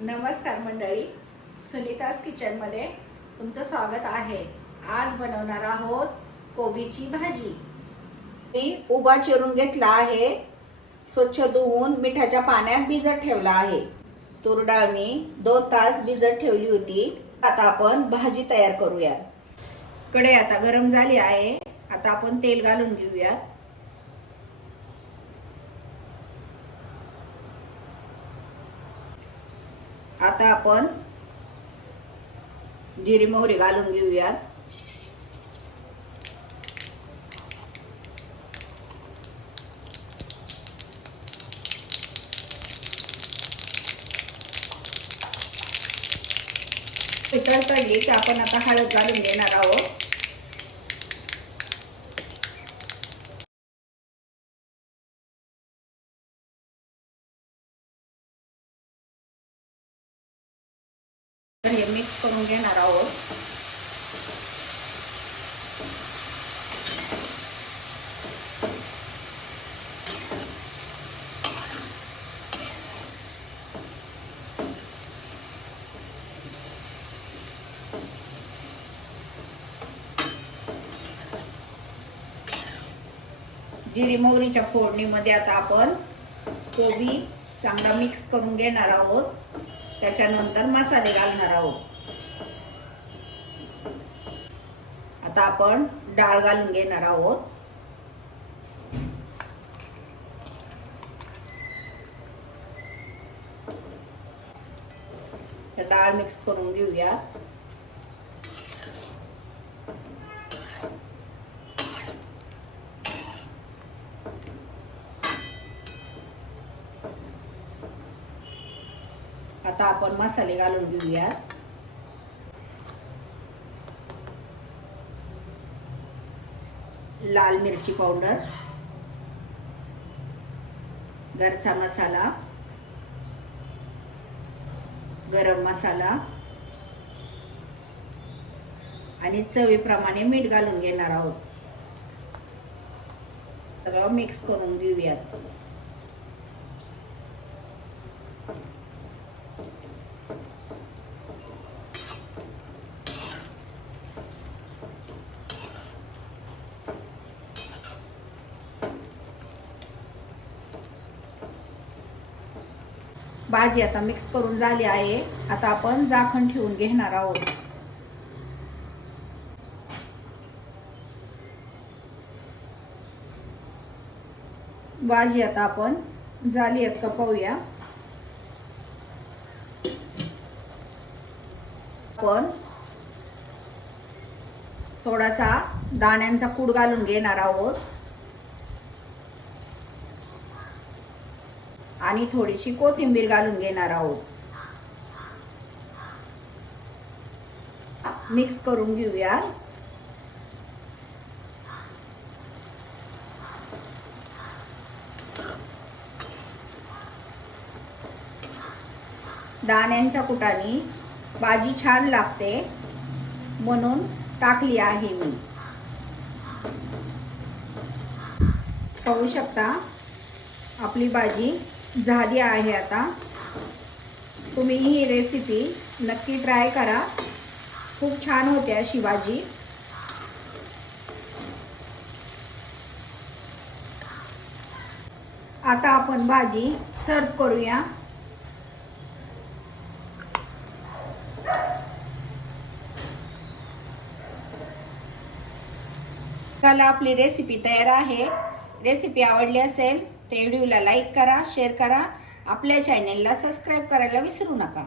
नमस्कार मंडळी, सुनीताज किचनमध्ये तुमचं स्वागत आहे। आज बनवणार आहोत कोबीची भाजी। मी उभा चिरून घेतला आहे, स्वच्छ धुवून मिठाच्या पाण्यात भिजत ठेवला आहे। तूर डाळ मी 2 तास भिजत ठेवली होती। आता आपण भाजी तयार करूया। कढई आता गरम झाली आहे, आता आपण तेल घालून घेऊया। आता आपण जिरी मोहरी घालून घेऊयात। तळतळली की आपण आता हळद घालून घेणार आहोत। हे मिक्स करून घेणार आहोत। जिरी मोहरीच्या फोडणीमध्ये आता आपण कोबी चांगला मिक्स करून घेणार आहोत। त्याच्यानंतर मसाले घालणार आहोत। आता आपण डाळ घालून घेणार आहोत। डाळ मिक्स करून घेऊया। आता आपण मसाले घालून घेऊया। लाल मिरची पावडर, घरचा मसाला, गरम मसाला आणि चवीप्रमाणे मीठ घालून घेणार आहोत। सगळं मिक्स करून घेऊयात। भाजी आता मिक्स करून झाली आहे। आता आपण झाकण ठेवून घेणार आहोत। भाजी आता आपण झाली आहेत का पाहूया। आपण थोडासा दाण्यांचा कूट घालून घेणार आहोत आणि थोडीशी कोथिंबीर घालून घेणार आहोत। मिक्स करून घेऊया। दाण्यांच्या कुटाने भाजी छान लागते म्हणून टाकली आहे मी। पाहू शकता आपली भाजी झाली आहे। आता तुम्ही ही रेसिपी नक्की ट्राय करा, खूप छान होते अशी भाजी। आता आपण भाजी सर्व करूया। चला, आपली रेसिपी तयार आहे। रेसिपी आवडली असेल तर व्हिडिओला लाईक करा, शेअर करा, आपल्या चॅनलला सबस्क्राईब करायला विसरू नका।